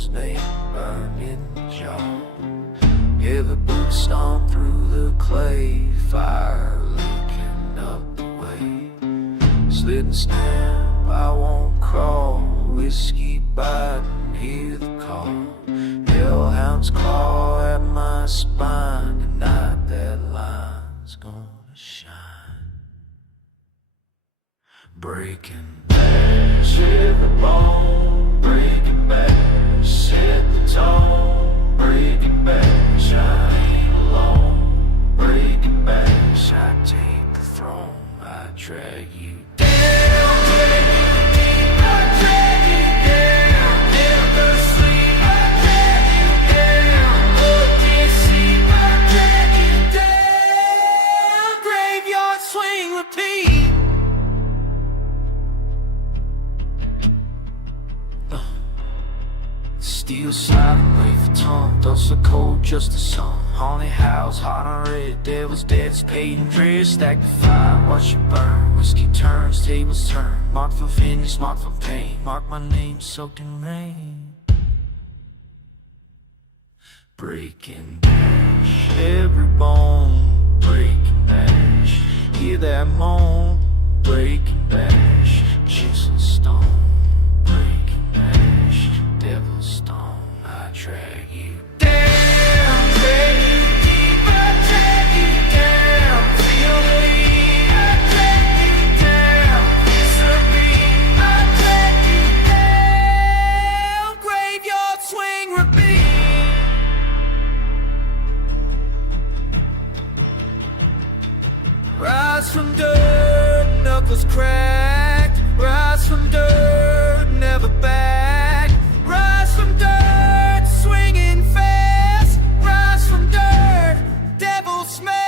devil's name burned in the jaw. Heavy boots stomp through the clay, fire licking up the way. Slid and snap, I won't crawl, whiskey biting, hear the call. Hellhounds claw at my spine, tonight that line's gonna shine. Breaking bash, every bone, breaking bash, set the tone. Breaking bash, I ain't alone. Breaking bash, I take the throne, I drag you down, drag you deep, I drag you down. Never sleep, I drag you down. Look and see, I drag you down. Graveyard swing, repeat. Steel silent, wait for tongue, thoughts so cold, just a song. Haunted house, hot on red, devil's dead, spade and dread, stack the fire, watch it burn. Whiskey turns, tables turn, marked for finish, marked for pain. Mark my name soaked in rain. Breaking bash, every bone, breaking bash. Hear that moan, breaking bash. Chisel stone, breaking bash. Devil's stone, I drag you down, drag you deep, I drag you down. Feel the heat, I drag you down. Disagree, I drag you down. Graveyard swing, repeat. Rise from dirt, knuckles cracked. Rise from dirt, never back. Rise from dirt, swinging fast. Rise from dirt, devil smash.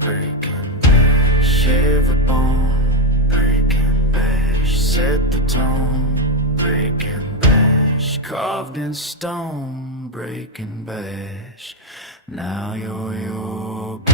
Breaking bash, every bone, breaking bash, set the tone. Breaking bash, carved in stone. Breaking bash, now you're gone.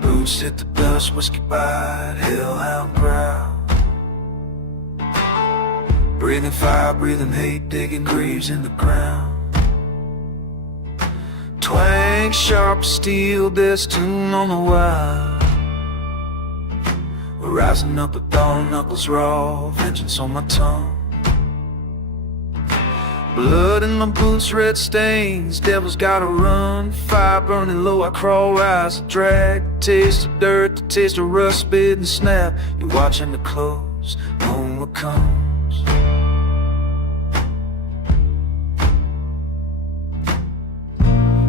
Boots hit the dust, whiskey bite, hellhound growl. Breathing fire, breathing hate, digging graves in the ground. Twang sharp steel, this tune on the wire. We're rising up at dawn, knuckles raw, vengeance on my tongue. Blood in my boots, red stains, devil's gotta run. Fire burning low, I crawl, rise, drag. Taste of dirt, the taste of rust, spit and snap. You're watching the close, homework comes.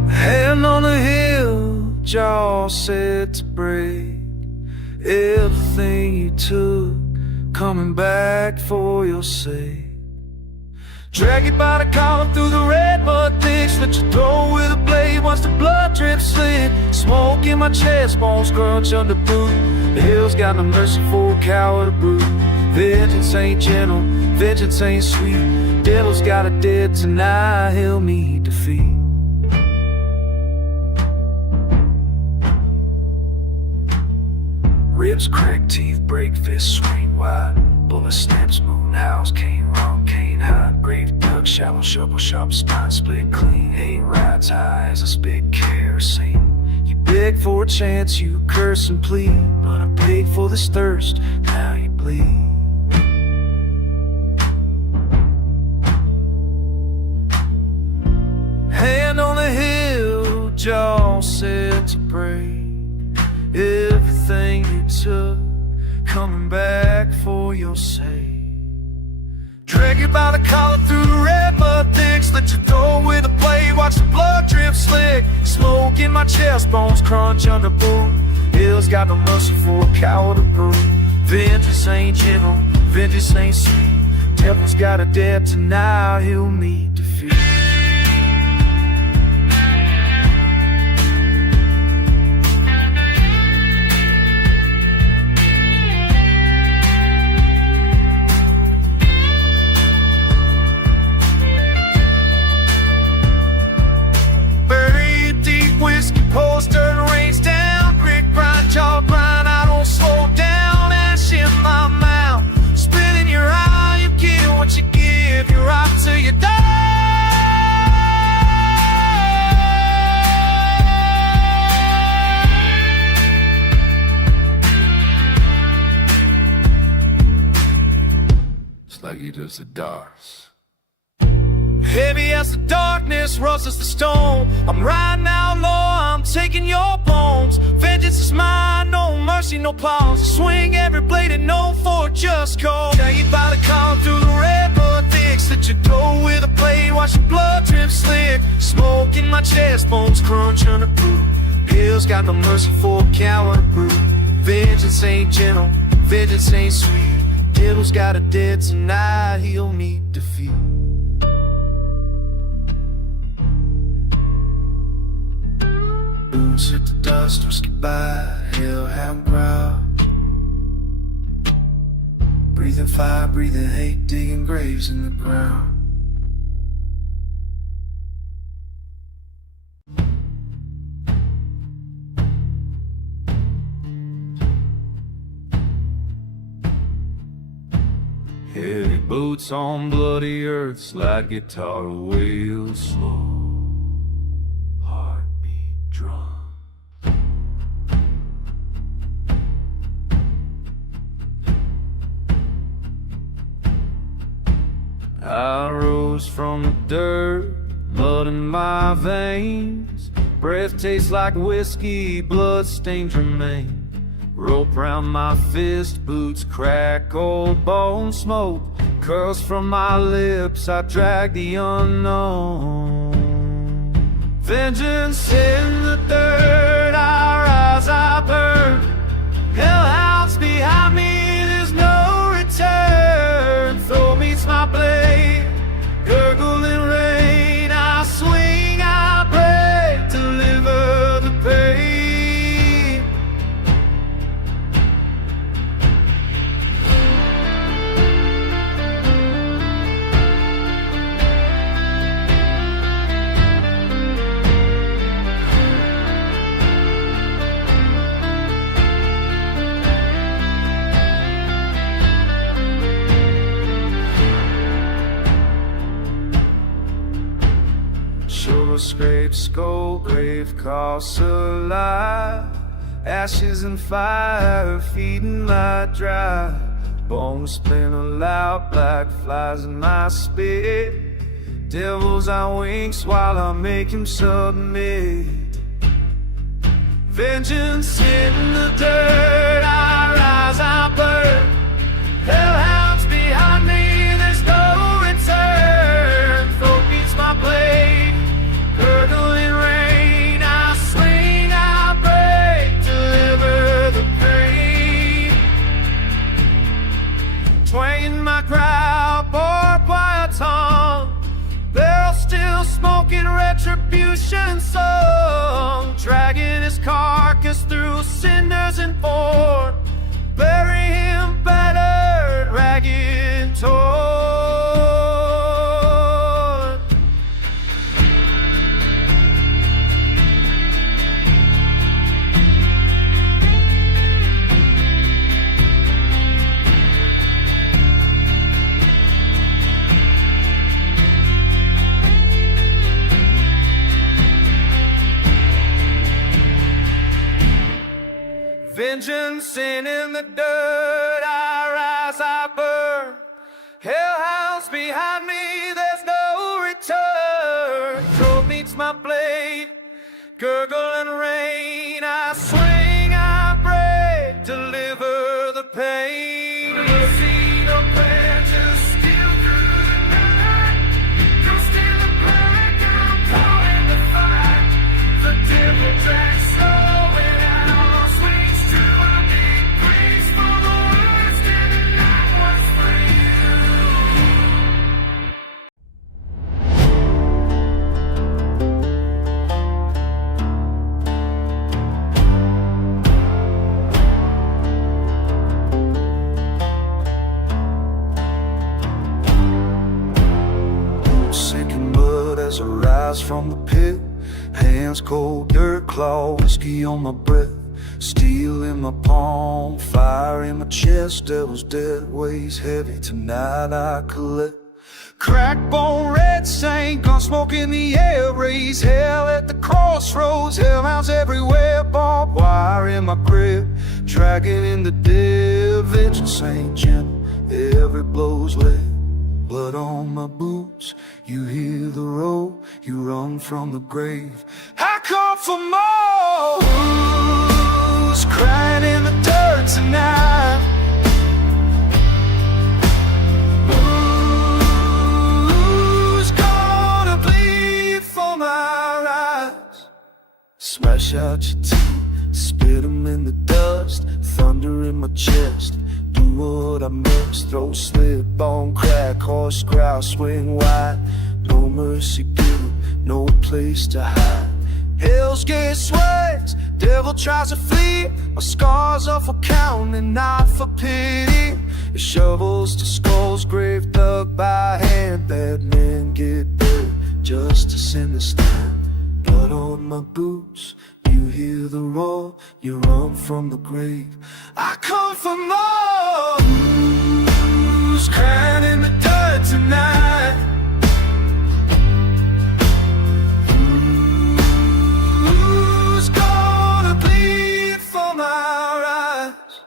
Hand on the hill, jaw set to break. Everything you took, coming back for your sake. Drag you by the collar through the red mud ditch. Slit your throat with a blade once the blood drips slit. Smoke in my chest, bones crunch under boot. The hill's got no mercy for a coward to brute. Vengeance ain't gentle, vengeance ain't sweet. Devil's got a dead tonight, he'll meet defeat. Ribs crack, teeth break, fists swing wide. Bullet snaps, moon howls, cane wrong, cane hide. Grave dug, shallow shovel, sharp spine split clean. Hate rides high as a spit kerosene. You bit beg for a chance, you curse and plead, but I paid for this thirst, now you bleed. Hand on the hill, jaw set to break. Everything you took, coming back for your sake. Drag you by the collar through the red mud thick, slit your throat with a blade, watch the blood drip slick. Smoke in my chest, bones crunch under boot. Hill's got no mercy for a coward to prove. Vengeance ain't gentle, vengeance ain't sweet. Devil's got a debt tonight, he'll meet defeat. Whiskey poster and rains down, brick grind, jaw grind, I don't slow down. Ash in my mouth, spit in your eye, you get what you give, you rock till you die. It's like he does the darts. Heavy as the darkness, rough as the stone. I'm riding out low, I'm taking your bones. Vengeance is mine, no mercy, no pause. Swing every blade and no for just go. Now you by the collar through the red mud thick, slit your throat with a blade, watch your blood drip slick. Smoke in my chest, bones crunch under boot. Hill's got no mercy for a coward brute. Vengeance ain't gentle, vengeance ain't sweet. Devil's got a debt tonight, he'll meet defeat. Boots hit the dust, whiskey by, hellhound growl. Breathing fire, breathing hate, digging graves in the ground. Heavy boots on bloody earth, slide guitar wheel slow. I rose from the dirt, blood in my veins. Breath tastes like whiskey, blood stains remain. Rope round my fist, boots crack, old bone smoke. Curls from my lips, I drag the unknown. Vengeance in the dirt, I rise, I burn. Hellhounds behind me, there's no return. Throw meets my blade, gurgling rain. I swing, I break, deliver the pain. Scrape, skull, grave, costs alive. Ashes and fire, feeding my dry. Bones splinter loud, black flies in my spit. Devils I winks while I make him submit. Vengeance in the dirt, I rise, I burn. Hellhounds behind me, there's no return. Throat beats my blade, gurgling rain. I swing, I break, deliver the pain. Twanging my crowd, barbed wire tongue. Barrel still smoking retribution song. Dragging his carcass through cinders and board. Bury him battered, ragged, torn. Vengeance in the dirt, I rise, I burn. Hellhounds behind me, there's no return. Throat meets my blade, gurgle and rain. I swing, I break, deliver the pain. Mercy, no prayer, just steal through the night. Don't steal the black, I'm pouring the fire. The devil drags slowly out, swings to a big breeze for the worst, and the night was for you. Sinking mud as I rise from the pit. Hands cold, dirt claw, whiskey on my breath. Steel in my palm, fire in my chest. Devil's dead weighs heavy, tonight I collect. Crack bone, red saint, gun smoke in the air. Raise hell at the crossroads, hellhounds everywhere. Barbed wire in my grip, dragging in the dead. Vengeance ain't gentle, every blow's lead. Blood on my boots, you hear the roll, you run from the grave. I come for more. Who's crying in the dirt tonight? Who's gonna bleed for my rights? Smash out your teeth, spit them in the dust. Thunder in my chest, do what I must. Throw slip on crack, horse growl, swing wide. No mercy given, no place to hide. Hell's gate sways, devil tries to flee. My scars are for counting, not for pity. It shovels to skulls, grave dug by hand. Bad men get buried, justice in the stand. Blood on my boots, you hear the roar, you run from the grave. I come for more. Who's crying in the dirt tonight? Who's gonna bleed for my rights?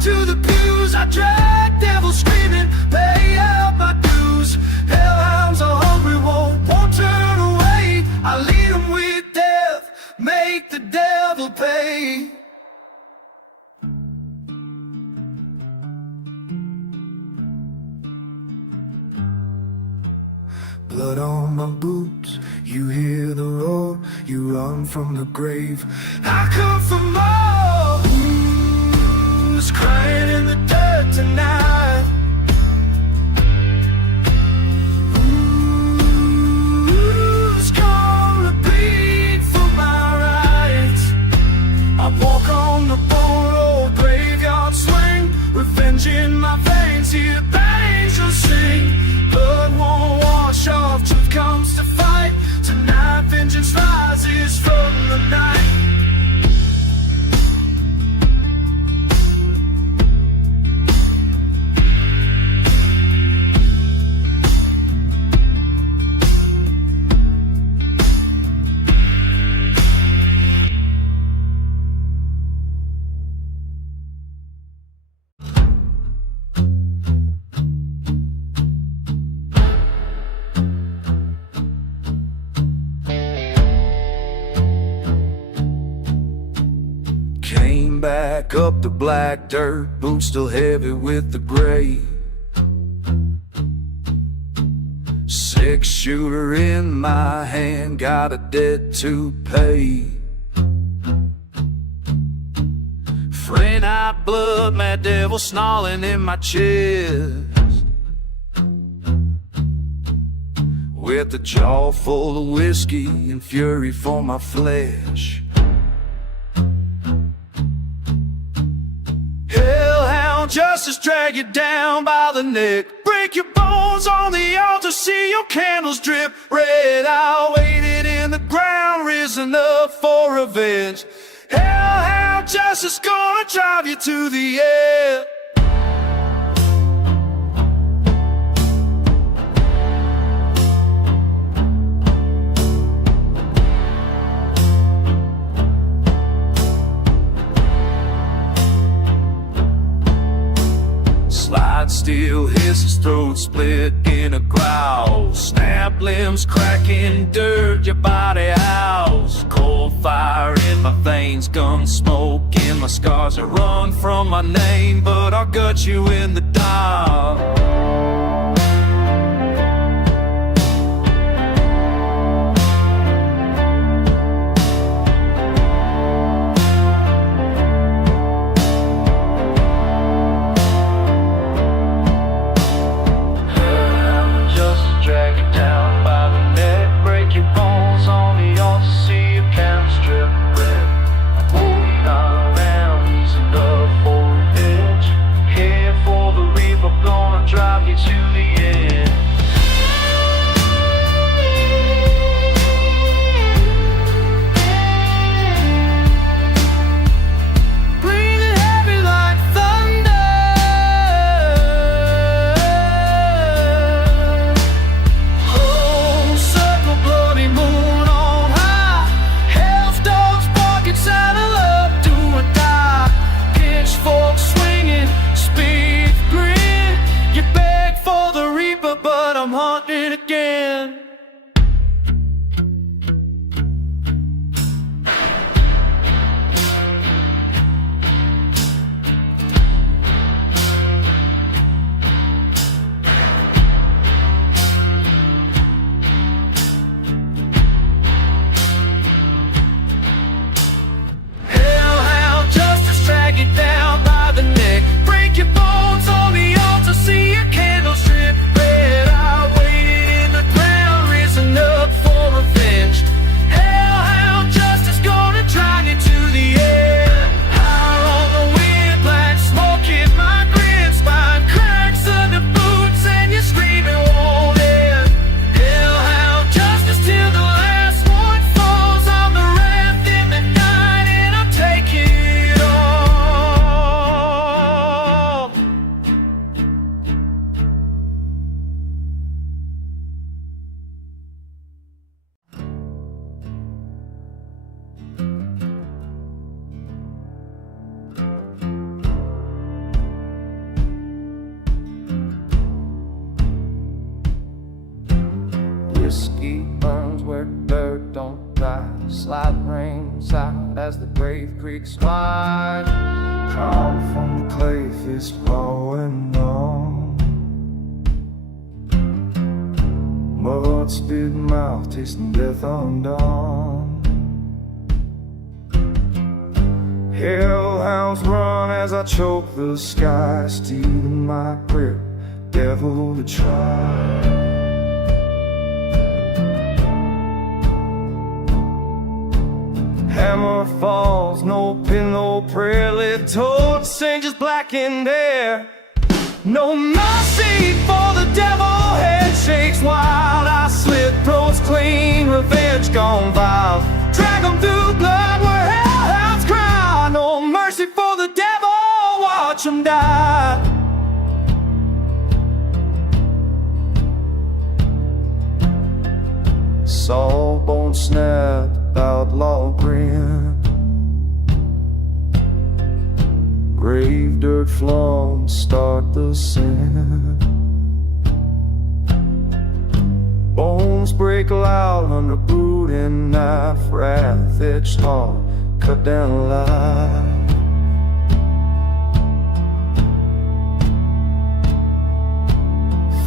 To the pews, I drag devils screaming, pay out my dues. Hellhounds are hungry, won't turn away. I lead them with death, make the devil pay. Blood on my boots, you hear the roar, you run from the grave. I come for more. Who's crying in the dirt tonight? Who's gonna bleed for my rights? I walk on the bone road, graveyard swing. Revenge in my veins, hear bad angels sing. Blood won't wash off, truth comes to fight. Tonight vengeance rises from the night. Back up the black dirt, boots still heavy with the gray. 6-shooter in my hand, got a debt to pay. Flame out blood, mad devil snarling in my chest. With a jaw full of whiskey and fury for my flesh. Justice drag you down by the neck, break your bones on the altar, see your candles drip red. I waited in the ground, risen up for revenge. Hey! justice gonna drive you to the end. Slide steel hits his throat split in a growl. Snap limbs cracking dirt, your body howls. Cold fire in my veins, gun smoke in my scars. I run from my name, but I'll gut you in the dark. Whiskey burns where dirt don't dry. Slide rains out as the grave creaks wide. Call from the clay fist blowing on. Mud spit mouth tasting death undone. Hellhounds run as I choke the sky, stealing my grip, devil to try. Hammer falls, no pillow, prayer lit toad sings blackened air. No mercy for the devil, head shakes wild. I slit throats clean, revenge gone vile. Drag 'em through blood where hellhounds cry. No mercy for the devil, watch 'em die. Sawbone snap, outlaw grin. Grave dirt flung, start the sin. Bones break loud under boot and knife. Wrath edged hard, cut down alive.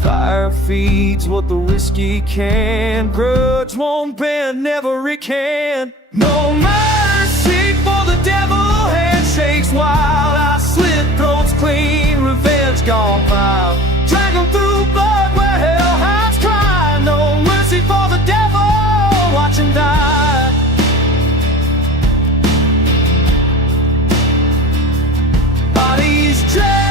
Fire feeds what the whiskey can. Grudge won't bend, never recant. No mercy for the devil, handshakes wild. I slit throats clean, revenge gone wild. Drag 'em through blood where hellhounds cry. No mercy for the devil, watch him die. Bodies dragged.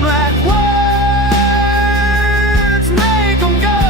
Black words make 'em go.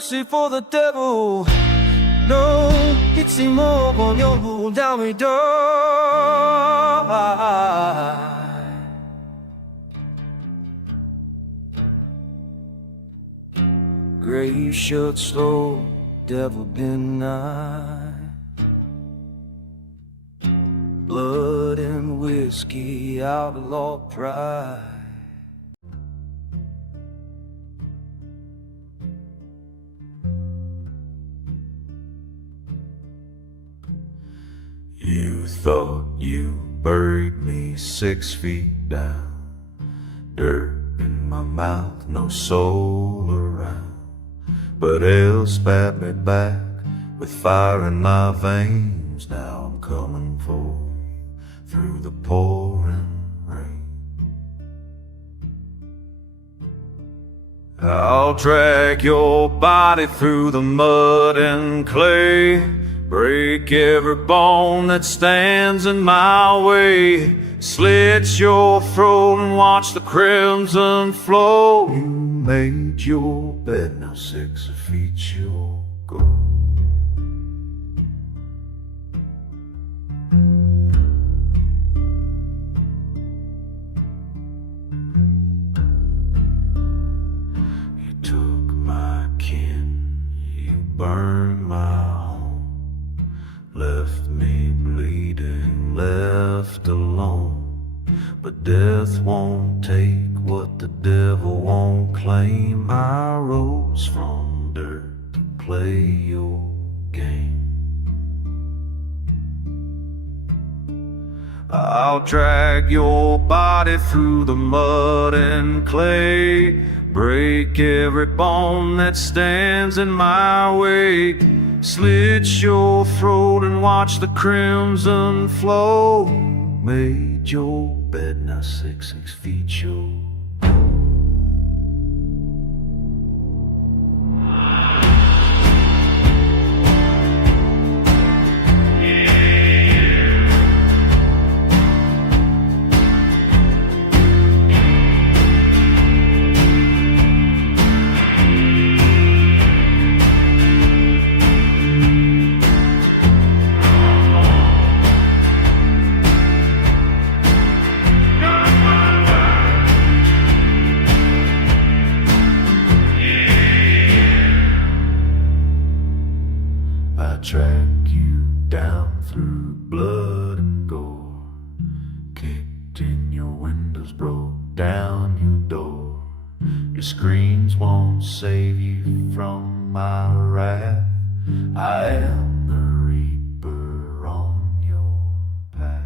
mercy for the devil. No, 잊지 못한 영웅 다음에 die. Grave shut slow, devil been nigh. Blood and whiskey, outlaw pride. You thought you buried me 6 feet down. Dirt in my mouth, no soul around. But hell spat me back with fire in my veins. Now I'm coming forth through the pouring rain. I'll drag your body through the mud and clay, break every bone that stands in my way, slit your throat and watch the crimson flow. You made your bed, now 6 feet you'll go. You took my kin, you burned my home, left me bleeding, left alone. But death won't take what the devil won't claim. I rose from dirt to play your game. I'll drag your body through the mud and clay, break every bone that stands in my way, slit your throat and watch the crimson flow. Made your bed, now 6 feet you'll go. I track you down through blood and gore, kicked in your windows, broke down your door. Your screams won't save you from my wrath. I am the reaper on your path.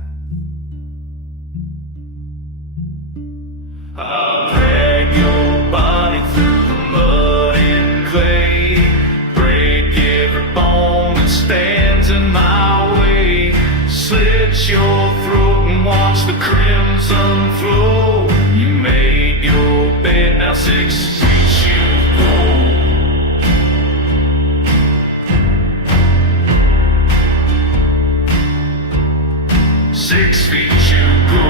I'll drag your body through the mud and clay, break every bone that stands in my way, slit your throat and watch the crimson flow. You made your bed, now 6 feet you go. 6 feet you go.